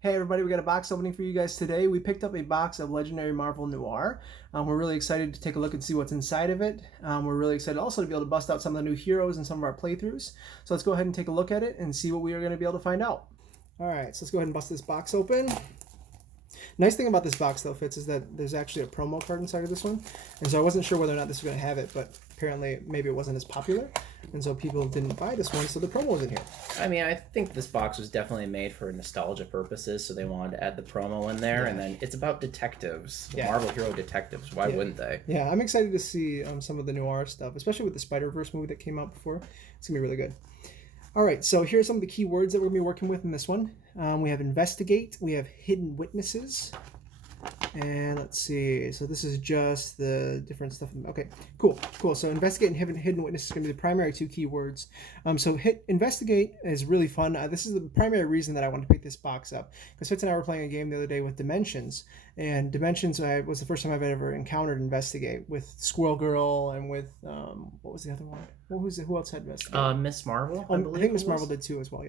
Hey everybody, we got a box opening for you guys today. We picked up a box of Legendary Marvel Noir. We're really excited to take a look and see what's inside of it. We're really excited also to be able to bust out some of the new heroes in some of our playthroughs. So let's go ahead and take a look at it and see what we are going to be able to find out. Alright, so let's go ahead and bust this box open. Nice thing about this box though, Fitz, is that there's actually a promo card inside of this one. And so I wasn't sure whether or not this was going to have it, but apparently maybe it wasn't as popular. And so people didn't buy this one, so the promo was in here. I mean, I think this box was definitely made for nostalgia purposes, so they wanted to add the promo in there. Yeah. And then it's about detectives, Marvel hero detectives. Why wouldn't they? Yeah, I'm excited to see some of the Noir stuff, especially with the Spider-Verse movie that came out before. It's going to be really good. All right, so here's some of the key words that we're going to be working with in this one. We have investigate, we have hidden witnesses, and let's see, so this is just the different stuff. Okay, cool. So investigate and hidden witness is going to be the primary two keywords. So investigate is really fun. This is the primary reason that I wanted to pick this box up, because Fitz and I were playing a game the other day with Dimensions, and Dimensions was the first time I've ever encountered investigate with Squirrel Girl and with what was the other one? Who else had investigate? Miss Marvel. I think Miss Marvel did too as well.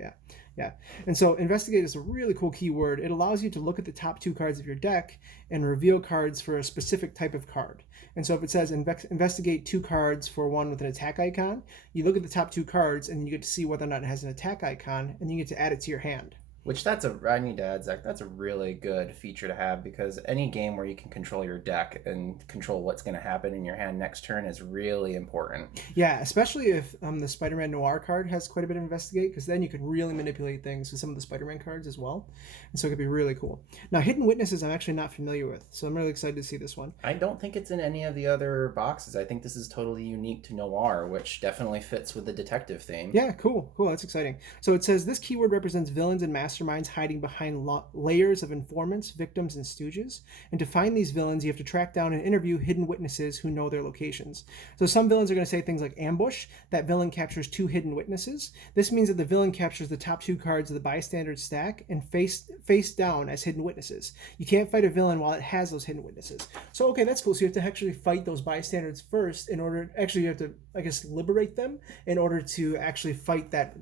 Yeah. And so investigate is a really cool keyword. It allows you to look at the top two cards of your deck and reveal cards for a specific type of card. And so if it says investigate two cards for one with an attack icon, you look at the top two cards and you get to see whether or not it has an attack icon, and you get to add it to your hand. Which I need to add, Zach, that's a really good feature to have, because any game where you can control your deck and control what's going to happen in your hand next turn is really important. Yeah, especially if the Spiderman Noir card has quite a bit of investigate, because then you can really manipulate things with some of the Spider-Man cards as well. And so it could be really cool. Now, hidden witnesses I'm actually not familiar with, so I'm really excited to see this one. I don't think it's in any of the other boxes. I think this is totally unique to Noir, which definitely fits with the detective theme. Yeah, cool. That's exciting. So it says this keyword represents villains and masterminds hiding behind layers of informants, victims, and stooges. And to find these villains, you have to track down and interview hidden witnesses who know their locations. So some villains are going to say things like ambush. That villain captures two hidden witnesses. This means that the villain captures the top two cards of the bystander stack and face down as hidden witnesses. You can't fight a villain while it has those hidden witnesses. So, okay, that's cool. So you have to actually fight those bystanders first in order... Actually, you have to, I guess, liberate them in order to actually fight that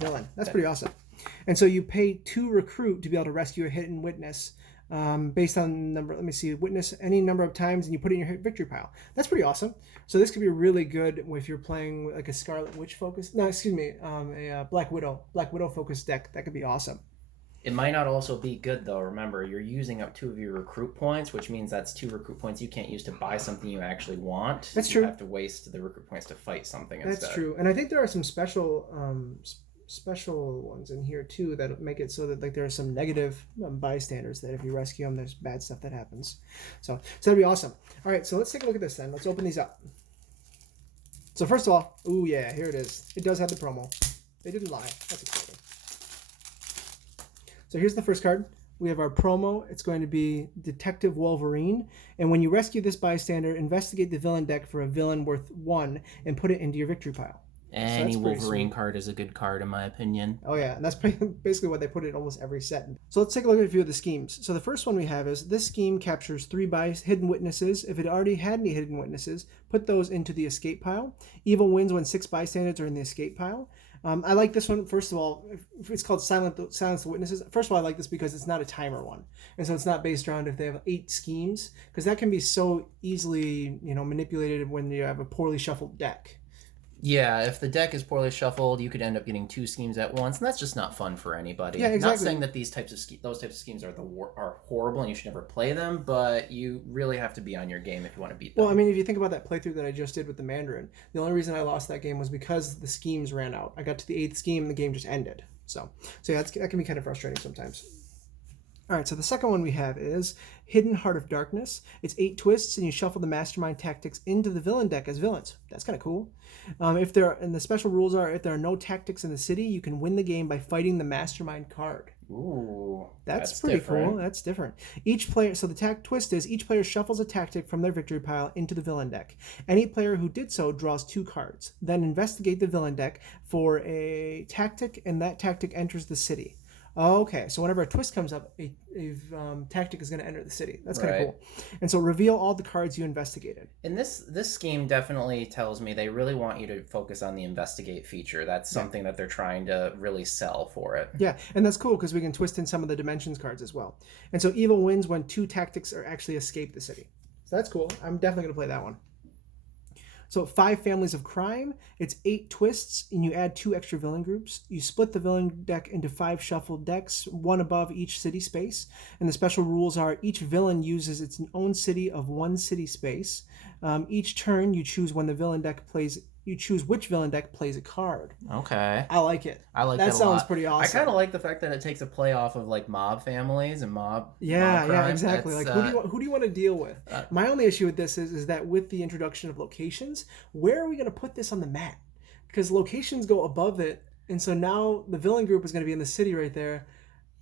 villain. That's pretty awesome. And so you pay 2 recruit to be able to rescue a hidden witness based on number. Let me see, witness any number of times, and you put it in your victory pile. That's pretty awesome. So this could be really good if you're playing like a Scarlet Witch focus. No, excuse me, a Black Widow focused deck. That could be awesome. It might not also be good, though. Remember, you're using up 2 of your recruit points, which means that's 2 recruit points you can't use to buy something you actually want. That's true. You have to waste the recruit points to fight something instead. That's true. And I think there are some special ones in here too that make it so that like there are some negative bystanders that if you rescue them, there's bad stuff that happens. So that'd be awesome. All right, so let's take a look at this then. Let's open these up. So first of all, ooh yeah, here it is. It does have the promo. They didn't lie. That's exciting. So here's the first card. We have our promo. It's going to be Detective Wolverine. And when you rescue this bystander, investigate the villain deck for a villain worth 1 and put it into your victory pile. Any Wolverine card is a good card, in my opinion. Oh yeah, and that's basically what they put in almost every set. So let's take a look at a few of the schemes. So the first one we have is this scheme captures 3 hidden witnesses. If it already had any hidden witnesses, put those into the escape pile. Evil wins when 6 bystanders are in the escape pile. I like this one. First of all, it's called Silence the Witnesses. First of all, I like this because it's not a timer one. And so it's not based around if they have 8 schemes, because that can be so easily, manipulated when you have a poorly shuffled deck. Yeah, if the deck is poorly shuffled, you could end up getting 2 schemes at once, and that's just not fun for anybody. Yeah, exactly. Not saying that those types of schemes are horrible and you should never play them, but you really have to be on your game if you want to beat them. Well, I mean, if you think about that playthrough that I just did with the Mandarin, the only reason I lost that game was because the schemes ran out. I got to the 8th scheme and the game just ended. So yeah, that can be kind of frustrating sometimes. All right, so the second one we have is Hidden Heart of Darkness. It's 8 twists, and you shuffle the Mastermind tactics into the villain deck as villains. That's kind of cool. And the special rules are, if there are no tactics in the city, you can win the game by fighting the Mastermind card. Ooh, that's pretty different. Cool. That's different. Each player, so the twist is each player shuffles a tactic from their victory pile into the villain deck. Any player who did so draws 2 cards. Then investigate the villain deck for a tactic, and that tactic enters the city. Oh, okay. So whenever a twist comes up, a tactic is going to enter the city. That's kind of Right. cool. And so reveal all the cards you investigated. And this scheme definitely tells me they really want you to focus on the investigate feature. That's Yeah. something that they're trying to really sell for it. Yeah, and that's cool because we can twist in some of the dimensions cards as well. And so evil wins when 2 tactics are actually escape the city. So that's cool. I'm definitely going to play that one. So 5 families of crime. It's 8 twists, and you add 2 extra villain groups. You split the villain deck into 5 shuffled decks, one above each city space. And the special rules are each villain uses its own city of 1 city space. Each turn, you choose when the villain deck plays. You choose which villain deck plays a card. Okay. I like it. I like that that a sounds lot. pretty awesome. I kind of like the fact that it takes a play off of like mob families and mob. Yeah, mob yeah, crime. exactly. That's, Like who do you want to deal with? My only issue with this is that with the introduction of locations, where are we going to put this on the map? Because locations go above it, and so now the villain group is going to be in the city right there.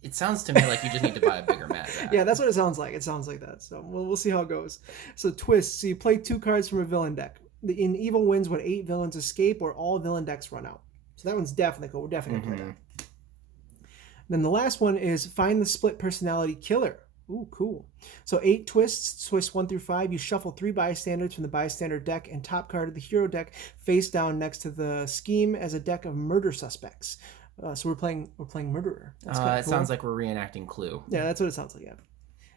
It sounds to me like you just need to buy a bigger map. Yeah, that's what it sounds like. It sounds like that. So we'll see how it goes. So twists. So you play 2 cards from a villain deck. In evil wins when 8 villains escape or all villain decks run out. So that one's definitely cool. We're definitely going to play that. Then the last one is find the split personality killer. Ooh, cool. So 8 twists, twist 1 through 5. You shuffle 3 bystanders from the bystander deck and top card of the hero deck face down next to the scheme as a deck of murder suspects. So we're playing murderer. That's it cool. Sounds like we're reenacting Clue. Yeah, that's what it sounds like. Yeah,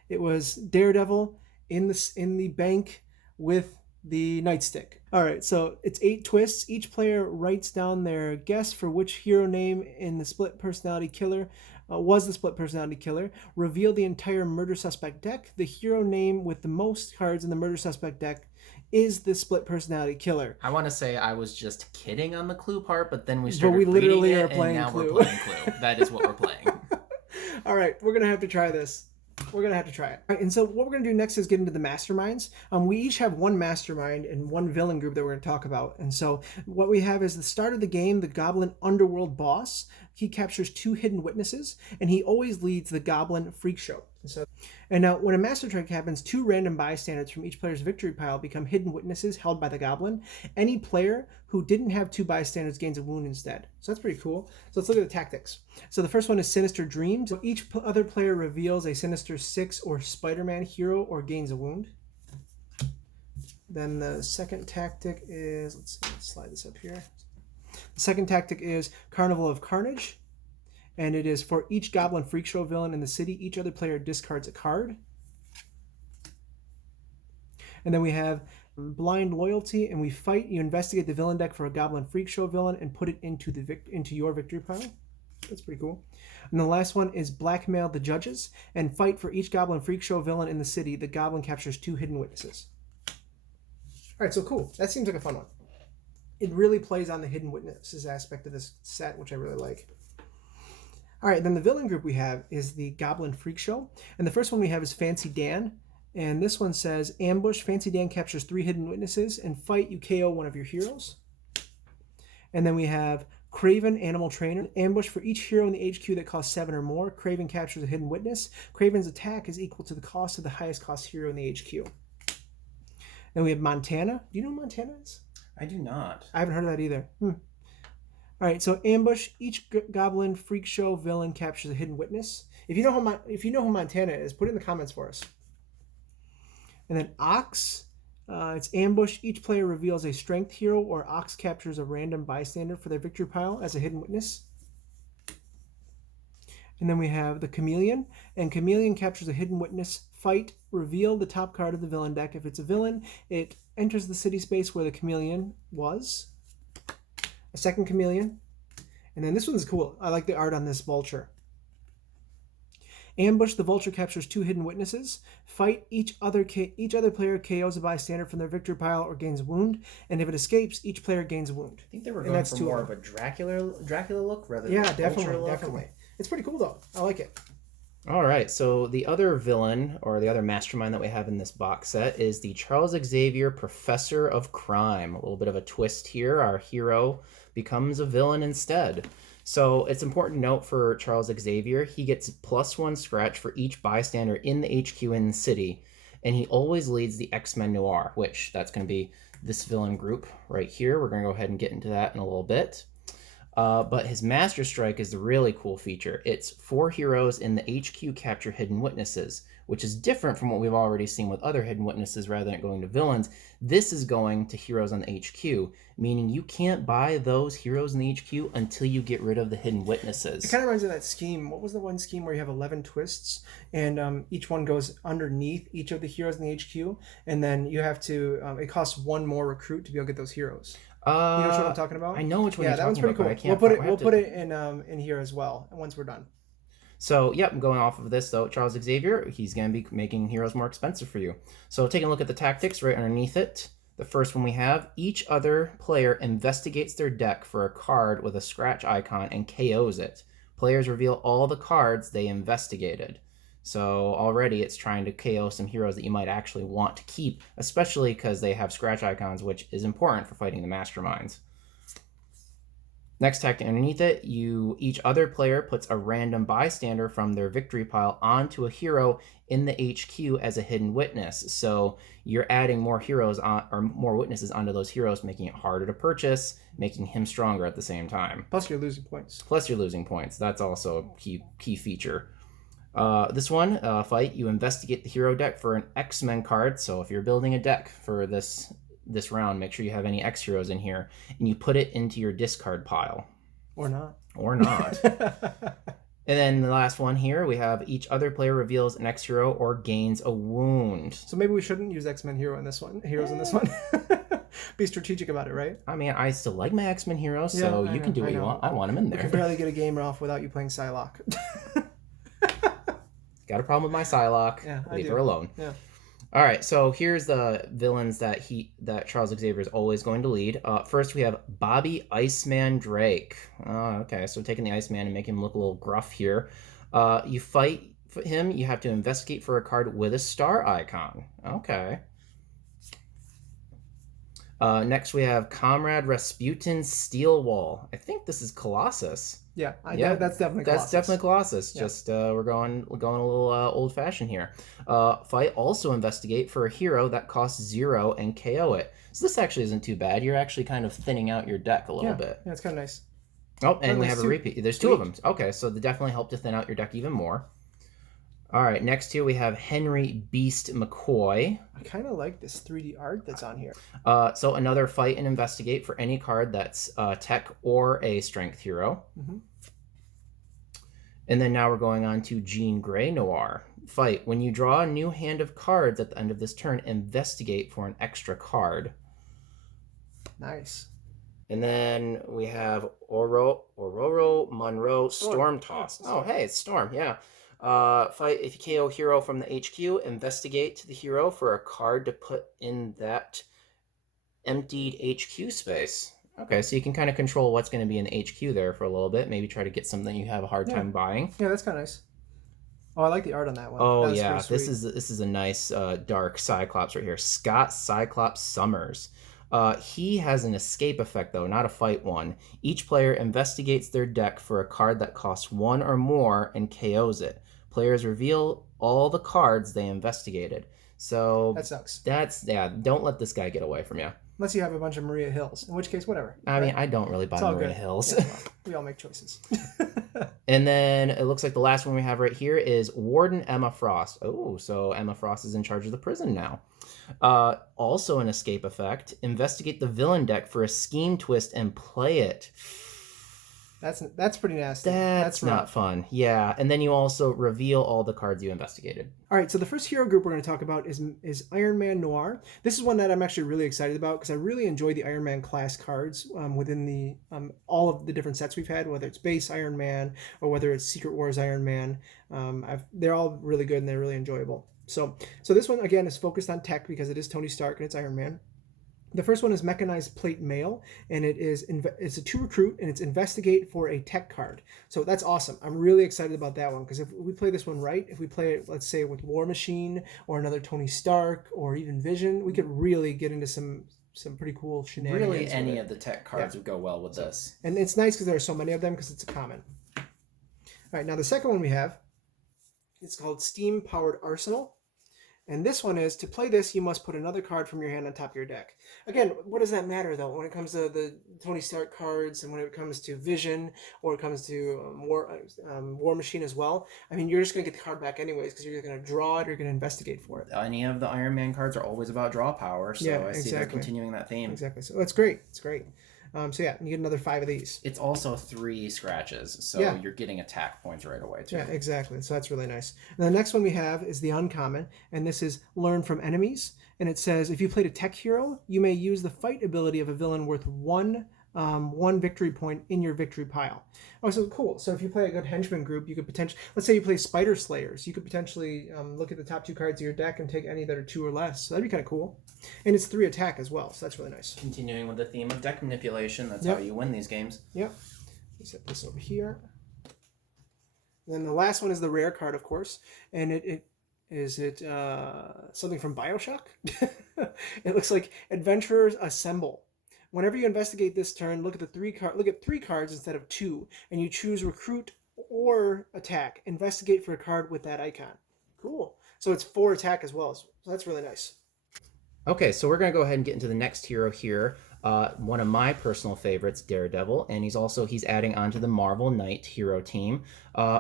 it was Daredevil in the bank with the nightstick. All right, so it's 8 twists. Each player writes down their guess for which hero name in the split personality killer was the split personality killer. Reveal the entire murder suspect deck. The hero name with the most cards in the murder suspect deck is the split personality killer. I want to say I was just kidding on the Clue part, but then we started reading literally are it, playing and now Clue. we're playing Clue. That is what we're playing. All right, we're gonna have to try this. We're going to have to try it. All right, and so what we're going to do next is get into the masterminds. We each have 1 mastermind and 1 villain group that we're going to talk about. And so what we have is the start of the game, the Goblin Underworld boss. He captures 2 hidden witnesses, and he always leads the Goblin Freak Show. And now, when a master trick happens, 2 random bystanders from each player's victory pile become hidden witnesses held by the goblin. Any player who didn't have 2 bystanders gains a wound instead. So that's pretty cool. So let's look at the tactics. So the first one is Sinister Dreams. So each other player reveals a Sinister 6 or Spiderman hero or gains a wound. Then the second tactic is, let's slide this up here. The second tactic is Carnival of Carnage. And it is for each Goblin Freak Show villain in the city, each other player discards a card. And then we have Blind Loyalty, and we fight. You investigate the villain deck for a Goblin Freak Show villain and put it into your victory pile. That's pretty cool. And the last one is Blackmail the Judges, and fight for each Goblin Freak Show villain in the city. The Goblin captures 2 hidden witnesses. All right, so cool. That seems like a fun one. It really plays on the hidden witnesses aspect of this set, which I really like. All right, then the villain group we have is the Goblin Freak Show. And the first one we have is Fancy Dan. And this one says, ambush, Fancy Dan captures 3 hidden witnesses, and fight, you KO one of your heroes. And then we have Craven, Animal Trainer. Ambush for each hero in the HQ that costs 7 or more. Craven captures a hidden witness. Craven's attack is equal to the cost of the highest cost hero in the HQ. Then we have Montana. Do you know who Montana is? I do not. I haven't heard of that either. All right, so ambush. Each Goblin Freak Show villain captures a hidden witness. If you know who Montana is, put it in the comments for us. And then Ox. It's ambush. Each player reveals a strength hero, or Ox captures a random bystander for their victory pile as a hidden witness. And then we have the Chameleon. And Chameleon captures a hidden witness. Fight. Reveal the top card of the villain deck. If it's a villain, it enters the city space where the Chameleon was. A second Chameleon. And then this one's cool. I like the art on this Vulture. Ambush, the Vulture captures 2 hidden witnesses. Fight, each other player KOs a bystander from their victory pile or gains a wound. And if it escapes, each player gains a wound. I think they were going for more of a Dracula look rather than a Vulture Vulture look. definitely. It's pretty cool though. I like it. All right, so the other villain, or the other mastermind that we have in this box set is the Charles Xavier Professor of Crime. A little bit of a twist here. Our hero becomes a villain instead. So it's important to note for Charles Xavier, he gets +1 scratch for each bystander in the HQ in the city, and he always leads the X-Men Noir, which that's going to be this villain group right here. We're going to go ahead and get into that in a little bit. But his Master Strike is the really cool feature. It's 4 heroes in the HQ capture hidden witnesses, which is different from what we've already seen with other hidden witnesses rather than it going to villains. This is going to heroes on the HQ, meaning you can't buy those heroes in the HQ until you get rid of the hidden witnesses. It kind of reminds me of that scheme. What was the one scheme where you have 11 twists and each one goes underneath each of the heroes in the HQ, and then you have to, it costs one more recruit to be able to get those heroes. You know what I'm talking about? I know which one Yeah, you're that one's talking pretty about, cool. but I can't. We'll put it in here as well once we're done. So, yep, going off of this, though, Charles Xavier, he's going to be making heroes more expensive for you. So, taking a look at the tactics right underneath it, the first one we have, each other player investigates their deck for a card with a scratch icon and KOs it. Players reveal all the cards they investigated. So, already it's trying to KO some heroes that you might actually want to keep, especially because they have scratch icons, which is important for fighting the Masterminds. Next tactic underneath it, each other player puts a random bystander from their victory pile onto a hero in the HQ as a hidden witness. So you're adding more heroes on, or more witnesses onto those heroes, making it harder to purchase, making him stronger at the same time. Plus you're losing points. That's also a key feature. This one, fight, you investigate the hero deck for an X-Men card. So if you're building a deck for this round, make sure you have any X heroes in here, and you put it into your discard pile. Or not. And then the last one here, we have each other player reveals an X hero or gains a wound. So maybe we shouldn't use X-Men heroes in this one. Be strategic about it, right? I mean, I still like my X-Men heroes, so you can do what you want. I want them in there. We can barely get a game off without you playing Psylocke. Got a problem with my Psylocke. Yeah, Leave her alone. Yeah. All right, so here's the villains that Charles Xavier is always going to lead. First, we have Bobby Iceman Drake. Okay, so taking the Iceman and making him look a little gruff here. You fight him. You have to investigate for a card with a star icon. Okay. Next, we have Comrade Rasputin Steelwall. I think this is Colossus. Yeah, that's definitely Colossus. That's definitely Colossus. Yeah. Just we're going a little old-fashioned here. Fight, also investigate for a hero that costs 0 and KO it. So this actually isn't too bad. You're actually kind of thinning out your deck a little bit. Yeah, it's kind of nice. Oh, and we have a repeat. There's 2 of them. Okay, so they definitely help to thin out your deck even more. All right, next here we have Henry Beast McCoy. I kind of like this 3D art that's on here. So another fight and investigate for any card that's tech or a strength hero. Mm-hmm. And then now we're going on to Jean Grey Noir. Fight. When you draw a new hand of cards at the end of this turn, investigate for an extra card. Nice. And then we have Aurora Monroe Storm Toss. Oh, hey, it's Storm, yeah. Fight. If you KO hero from the HQ, investigate to the hero for a card to put in that emptied HQ space. Okay, so you can kind of control what's going to be in the HQ there for a little bit. Maybe try to get something you have a hard time buying. Yeah, that's kind of nice. Oh, I like the art on that one. Oh yeah, this is a nice dark Cyclops right here. Scott Cyclops Summers. He has an escape effect though, not a fight one. Each player investigates their deck for a card that costs 1 or more and KOs it. Players reveal all the cards they investigated. So that sucks. Don't let this guy get away from you. Unless you have a bunch of Maria Hills, in which case, whatever. I mean, I don't really buy Maria Hills. Yeah, well, we all make choices. And then it looks like the last one we have right here is Warden Emma Frost. Oh, so Emma Frost is in charge of the prison now. Also an escape effect. Investigate the villain deck for a scheme twist and play it. That's pretty nasty. That's not fun. Yeah, and then you also reveal all the cards you investigated. All right, so the first hero group we're going to talk about is Iron Man Noir. This is one that I'm actually really excited about because I really enjoy the Iron Man class cards within the all of the different sets we've had, whether it's base Iron Man or whether it's Secret Wars Iron Man. They're all really good and they're really enjoyable. So this one again is focused on tech because it is Tony Stark and it's Iron Man. The first one is Mechanized Plate Mail, and it's a 2 recruit, and it's investigate for a tech card. So that's awesome. I'm really excited about that one because if we play this one right, if we play it, let's say with War Machine or another Tony Stark or even Vision, we could really get into some pretty cool shenanigans. Really, any of the tech cards would go well with this. And it's nice because there are so many of them because it's a common. All right, now the second one we have, it's called Steam Powered Arsenal. And this one is, to play this, you must put another card from your hand on top of your deck. Again, what does that matter, though, when it comes to the Tony Stark cards and when it comes to Vision or it comes to War Machine as well? I mean, you're just going to get the card back anyways because you're going to draw it or you're going to investigate for it. Any of the Iron Man cards are always about draw power, so Yeah, I see they're continuing that theme. Exactly. So that's great. It's great. So yeah, you get another 5 of these. It's also 3 scratches, so you're getting attack points right away too. Yeah, exactly. So that's really nice. And the next one we have is the uncommon, and this is learn from enemies. And it says if you played a tech hero, you may use the fight ability of a villain worth one victory point in your victory pile. Oh, so cool. So if you play a good henchman group, you could potentially, let's say you play Spider Slayers, you could potentially look at the top 2 cards of your deck and take any that are 2 or less. So that'd be kind of cool. And it's 3 attack as well, so that's really nice. Continuing with the theme of deck manipulation, that's how you win these games. Yep. Set this over here. And then the last one is the rare card, of course, and it something from BioShock? It looks like Adventurers Assemble. Whenever you investigate this turn, look at 3 cards instead of 2, and you choose recruit or attack. Investigate for a card with that icon. Cool. So it's 4 attack as well. So that's really nice. Okay, so we're going to go ahead and get into the next hero here. One of my personal favorites, Daredevil, and he's adding on to the Marvel Knight hero team.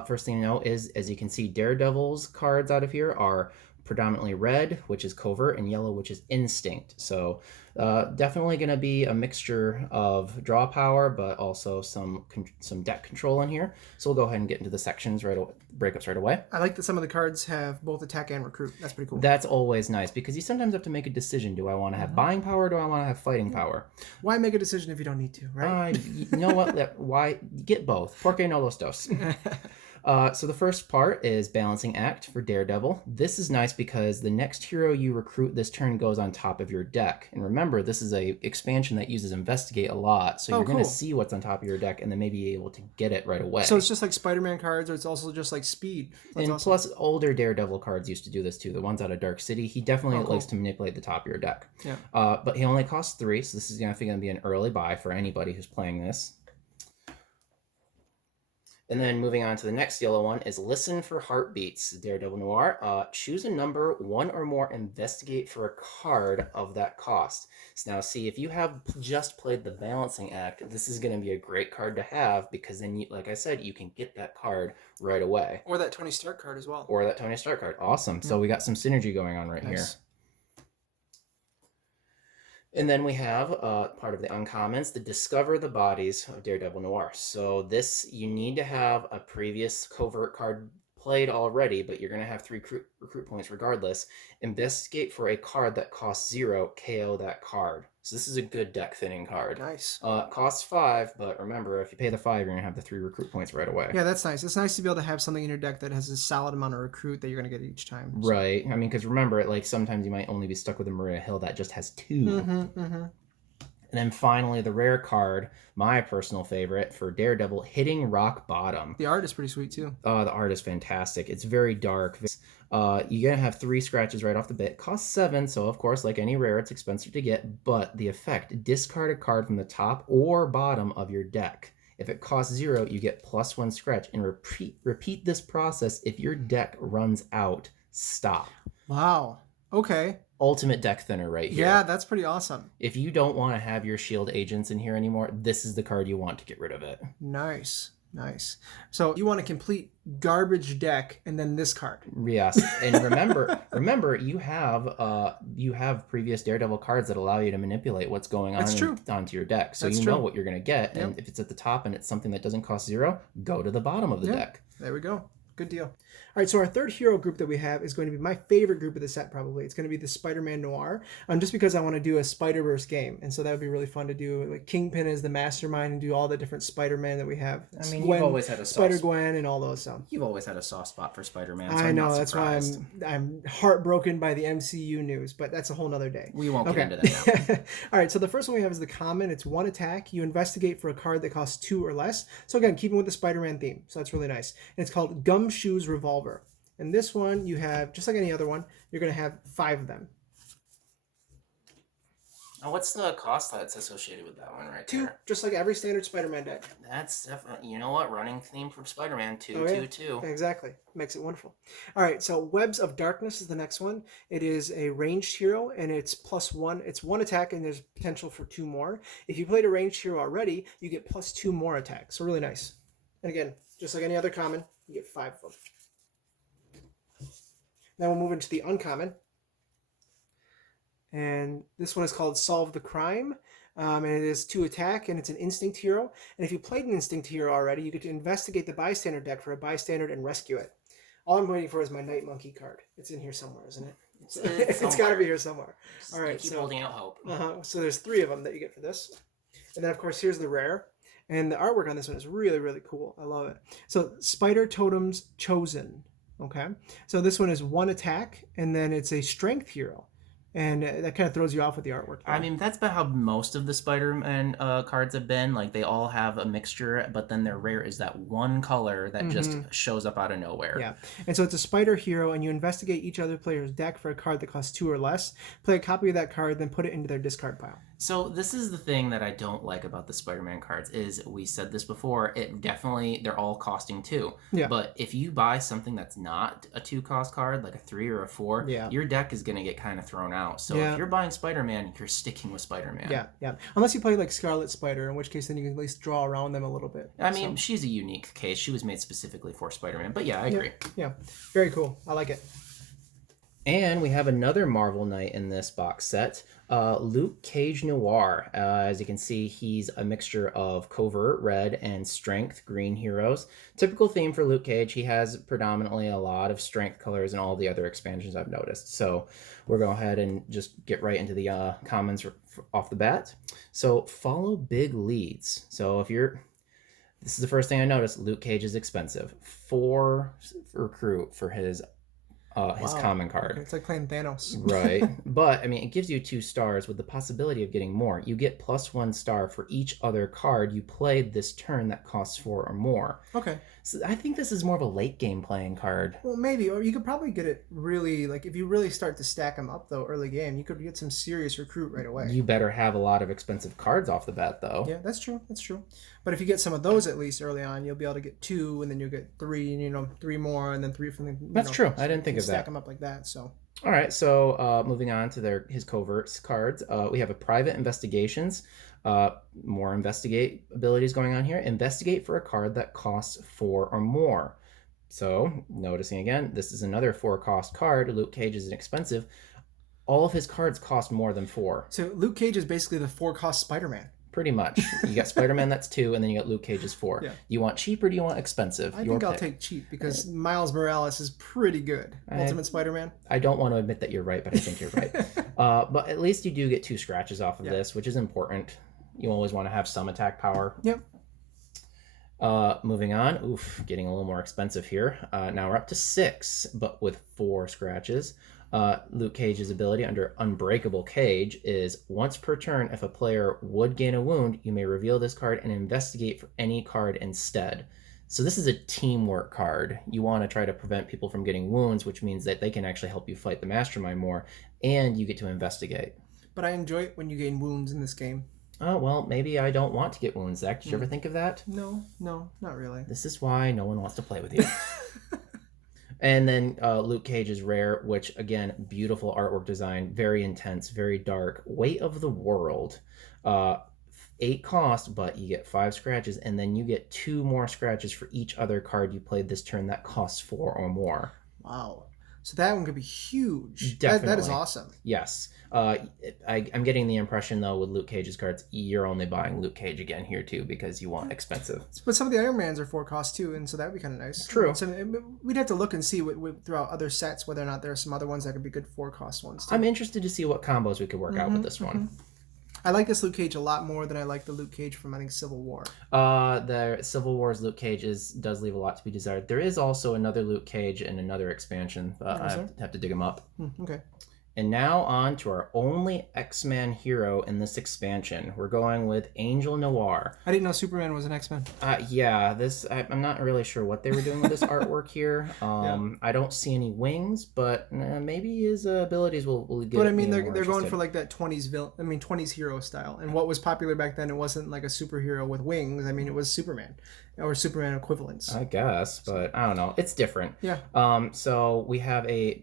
First thing to know is, as you can see, Daredevil's cards out of here are predominantly red, which is covert, and yellow, which is instinct. So definitely going to be a mixture of draw power, but also some deck control in here. So we'll go ahead and get into the sections breakups right away. I like that some of the cards have both attack and recruit. That's pretty cool. That's always nice because you sometimes have to make a decision. Do I want to have buying power or do I want to have fighting power? Why make a decision if you don't need to, right? You know what? Why get both? Porque no los dos. So the first part is Balancing Act for Daredevil. This is nice because the next hero you recruit this turn goes on top of your deck. And remember, this is a expansion that uses Investigate a lot. So you're going to see what's on top of your deck and then maybe be able to get it right away. So it's just like Spider-Man cards, or it's also just like Speed. That's awesome. Plus, older Daredevil cards used to do this too. The ones out of Dark City, he definitely likes to manipulate the top of your deck. Yeah. But he only costs 3, so this is going to be an early buy for anybody who's playing this. And then moving on to the next yellow one is Listen for Heartbeats, Daredevil Noir. Choose a number, 1 or more, investigate for a card of that cost. So now see, if you have just played the Balancing Act, this is going to be a great card to have because then, like I said, you can get that card right away. Or that Tony Stark card as well. Or that Tony Stark card. Awesome. So we got some synergy going on right here. And then we have part of the uncommons, the Discover the Bodies of Daredevil Noir. So this, you need to have a previous covert card played already, but you're going to have 3 recruit points regardless. Investigate for a card that costs 0, KO that card. So this is a good deck thinning card. Nice. Costs 5, but remember, if you pay the 5, you're going to have the 3 recruit points right away. Yeah, that's nice. It's nice to be able to have something in your deck that has a solid amount of recruit that you're going to get each time. So. Right. I mean, because remember, like sometimes you might only be stuck with a Maria Hill that just has 2. And then finally, the rare card, my personal favorite for Daredevil, Hitting Rock Bottom. The art is pretty sweet, too. The art is fantastic. It's very dark. You're going to have 3 scratches right off the bat. Costs 7, so of course, like any rare, it's expensive to get. But the effect, discard a card from the top or bottom of your deck. If it costs 0, you get +1 scratch. And repeat this process if your deck runs out. Stop. Wow. Okay. Ultimate deck thinner right here. Yeah, that's pretty awesome. If you don't want to have your shield agents in here anymore, this is the card you want to get rid of it. Nice. So you want a complete garbage deck and then this card. Yes. And remember you have previous Daredevil cards that allow you to manipulate what's going on onto your deck. So you know what you're going to get. And if it's at the top and it's something that doesn't cost 0, go to the bottom of the deck. There we go. Good deal. All right, so our third hero group that we have is going to be my favorite group of the set, probably. It's going to be the Spiderman Noir, just because I want to do a Spider-Verse game. And so that would be really fun to do. Like Kingpin is the mastermind and do all the different Spider-Man that we have. I mean, you've always had a Spider-Gwen and all those. So. You've always had a soft spot for Spider-Man. So I know, that's why I'm heartbroken by the MCU news, but that's a whole nother day. We won't get into that now. All right, so the first one we have is the common. It's 1 attack. You investigate for a card that costs 2 or less. So again, keeping with the Spider-Man theme. So that's really nice. And it's called Gumshoe's Revolver. And this one, you have, just like any other one, you're going to have 5 of them. Oh, what's the cost that's associated with that one right 2, there? just like every standard Spider-Man deck. That's definitely, you know what, running theme from Spider-Man, Oh 2, yeah, 2, 2. exactly. Makes it wonderful. All right, so Webs of Darkness is the next one. It is a ranged hero, and it's +1. It's 1 attack, and there's potential for 2 more. If you played a ranged hero already, you get +2 more attacks. So really nice. And again, just like any other common, you get 5 of them. Now we'll move into the uncommon. And this one is called Solve the Crime. And it is 2 attack, and it's an instinct hero. And if you played an instinct hero already, you get to investigate the bystander deck for a bystander and rescue it. All I'm waiting for is my Night Monkey card. It's in here somewhere, isn't it? It's got to be here somewhere. All right, keep so holding out hope. so there's 3 of them that you get for this, and then of course here's the rare. And the artwork on this one is really, really cool. I love it. So Spider Totems Chosen. Okay, so this one is 1 attack, and then it's a strength hero. And that kind of throws you off with the artwork. I mean, that's about how most of the Spider-Man cards have been. Like, they all have a mixture, but then their rare is that one color that just shows up out of nowhere. Yeah. And so it's a spider hero, and you investigate each other player's deck for a card that costs 2 or less. Play a copy of that card, then put it into their discard pile. So this is the thing that I don't like about the Spider-Man cards is we said this before, they're all costing 2. Yeah. But if you buy something that's not a 2 cost card, like a 3 or a 4, your deck is going to get kind of thrown out. So if you're buying Spider-Man, you're sticking with Spider-Man. Yeah. Unless you play like Scarlet Spider, in which case then you can at least draw around them a little bit. I mean, she's a unique case. She was made specifically for Spider-Man. But yeah, I agree. Yeah. Very cool. I like it. And we have another Marvel Knight in this box set, Luke Cage Noir. As you can see, he's a mixture of covert red and strength green heroes. Typical theme for Luke Cage. He has predominantly a lot of strength colors in all the other expansions I've noticed. So we'll go ahead and just get right into the commons off the bat. So follow big leads. So this is the first thing I noticed, Luke Cage is expensive. 4 recruit for his common card. Okay, it's like playing Thanos. Right. But, I mean, it gives you 2 stars with the possibility of getting more. You get +1 star for each other card you played this turn that costs 4 or more. Okay. So I think this is more of a late game playing card. Well, maybe. Or you could probably get it really, like, if you really start to stack them up, though, early game, you could get some serious recruit right away. You better have a lot of expensive cards off the bat, though. Yeah, that's true. That's true. But if you get some of those at least early on, you'll be able to get 2, and then you'll get 3, and 3 more, and then 3 from the. That's true. I didn't think of that. Stack them up like that. So. All right. So moving on to his coverts cards, we have a private investigations. More investigate abilities going on here. Investigate for a card that costs 4 or more. So noticing again, this is another 4 cost card. Luke Cage is inexpensive. All of his cards cost more than 4. So Luke Cage is basically the 4 cost Spider-Man. Pretty much. You got Spider-Man, that's 2, and then you got Luke Cage's 4. Yeah. You want cheap or do you want expensive? I think I'll take cheap because Miles Morales is pretty good. Ultimate Spider-Man. I don't want to admit that you're right, but I think you're right. But at least you do get 2 scratches off of this, which is important. You always want to have some attack power. Yep. Moving on. Oof, getting a little more expensive here. Now we're up to 6, but with 4 scratches. Luke Cage's ability under Unbreakable Cage is once per turn, if a player would gain a wound, you may reveal this card and investigate for any card instead. So this is a teamwork card. You want to try to prevent people from getting wounds, which means that they can actually help you fight the Mastermind more, and you get to investigate. But I enjoy it when you gain wounds in this game. Oh, well, maybe I don't want to get wounds, Zach. Did you ever think of that? No, not really. This is why no one wants to play with you. And then Luke Cage's rare, which, again, beautiful artwork design, very intense, very dark. Weight of the World. 8 cost, but you get 5 scratches, and then you get 2 more scratches for each other card you played this turn that costs 4 or more. Wow. So that one could be huge. Definitely. That is awesome. Yes. I'm getting the impression, though, with Luke Cage's cards, you're only buying Luke Cage again here, too, because you want expensive. But some of the Iron Mans are 4 cost, too, and so that would be kind of nice. True. So we'd have to look and see throughout other sets whether or not there are some other ones that could be good 4 cost ones, too. I'm interested to see what combos we could work out with this one. I like this Luke Cage a lot more than I like the Luke Cage from, I think, Civil War. The Civil War's Luke Cage does leave a lot to be desired. There is also another Luke Cage in another expansion. I have to dig him up. Okay. And now on to our only X-Men hero in this expansion. We're going with Angel Noir. I didn't know Superman was an X-Men. Yeah, I'm not really sure what they were doing with this artwork here. I don't see any wings, but maybe his abilities will get. But I mean, me they're more going interested. for like that 20s hero style. And what was popular back then, it wasn't like a superhero with wings. I mean, it was Superman or Superman equivalents. I guess, but I don't know. It's different. Yeah. So we have a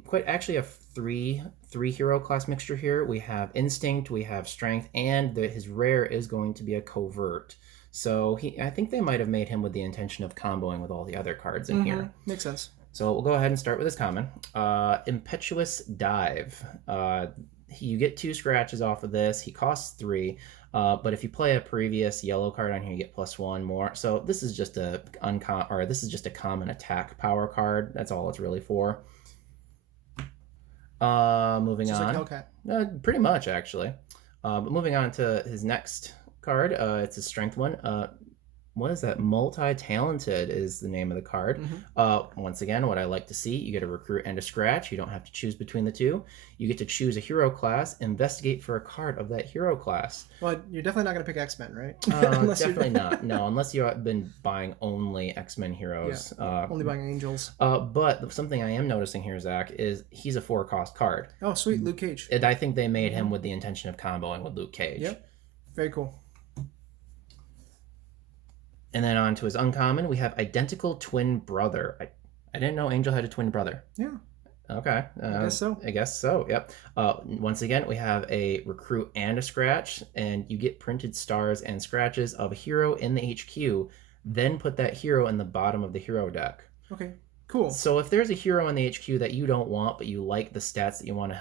three hero class mixture here. We have instinct, we have strength, and his rare is going to be a covert. So I think they might have made him with the intention of comboing with all the other cards in here. Makes sense. So we'll go ahead and start with his common. Impetuous Dive. You get 2 scratches off of this. He costs 3. But if you play a previous yellow card on here, you get +1 more. So this is just a common attack power card. That's all it's really for. Moving Just on. like Hellcat. Pretty much actually. But moving on to his next card. It's a strength one. What is that? Multi-talented is the name of the card. Once again, what I like to see, you get a recruit and a scratch. You don't have to choose between the two. You get to choose a hero class, investigate for a card of that hero class. Well, you're definitely not going to pick X-Men, right? Definitely not. No, unless you've been buying only X-Men heroes. Yeah, only buying Angels. But something I am noticing here, Zach, is he's a 4-cost card. Oh, sweet. Luke Cage. And I think they made him with the intention of comboing with Luke Cage. Yep. Very cool. And then on to his uncommon, we have Identical Twin Brother. I didn't know Angel had a twin brother. Yeah. Okay. I guess so. Yep. Once again, we have a recruit and a scratch, and you get printed stars and scratches of a hero in the HQ. Then put that hero in the bottom of the hero deck. Okay. Cool. So if there's a hero in the HQ that you don't want, but you like the stats that you want to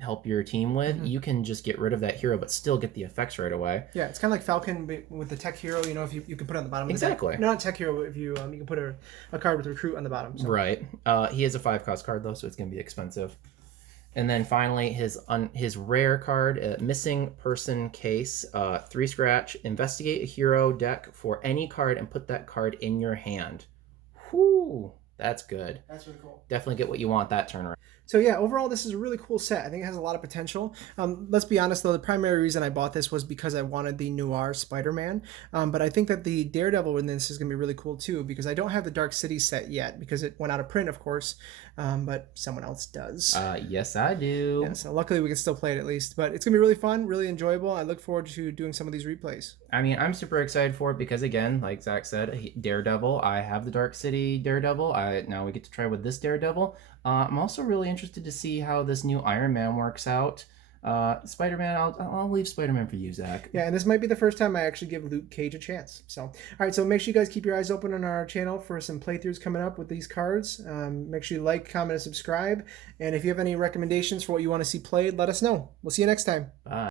help your team with, you can just get rid of that hero, but still get the effects right away. Yeah, it's kind of like Falcon with the tech hero. You know, if you can put it on the bottom. Exactly. No, not tech hero. But if you can put a card with recruit on the bottom. So. Right. He is a 5-cost card though, so it's going to be expensive. And then finally, his rare card, missing person case, 3 scratch. Investigate a hero deck for any card and put that card in your hand. Whoo. That's good. That's really cool. Definitely get what you want that turn around. So yeah, overall, this is a really cool set. I think it has a lot of potential. Let's be honest, though, the primary reason I bought this was because I wanted the Noir Spider-Man. But I think that the Daredevil in this is going to be really cool, too, because I don't have the Dark City set yet, because it went out of print, of course, but someone else does. Yes, I do. Yeah, so luckily we can still play it at least. But it's going to be really fun, really enjoyable. I look forward to doing some of these replays. I mean, I'm super excited for it because, again, like Zach said, Daredevil, I have the Dark City Daredevil. Now we get to try with this Daredevil. I'm also really interested to see how this new Iron Man works out. Spider-Man, I'll leave Spider-Man for you, Zach. Yeah, and this might be the first time I actually give Luke Cage a chance. So, all right, so make sure you guys keep your eyes open on our channel for some playthroughs coming up with these cards. Make sure you like, comment, and subscribe. And if you have any recommendations for what you want to see played, let us know. We'll see you next time. Bye.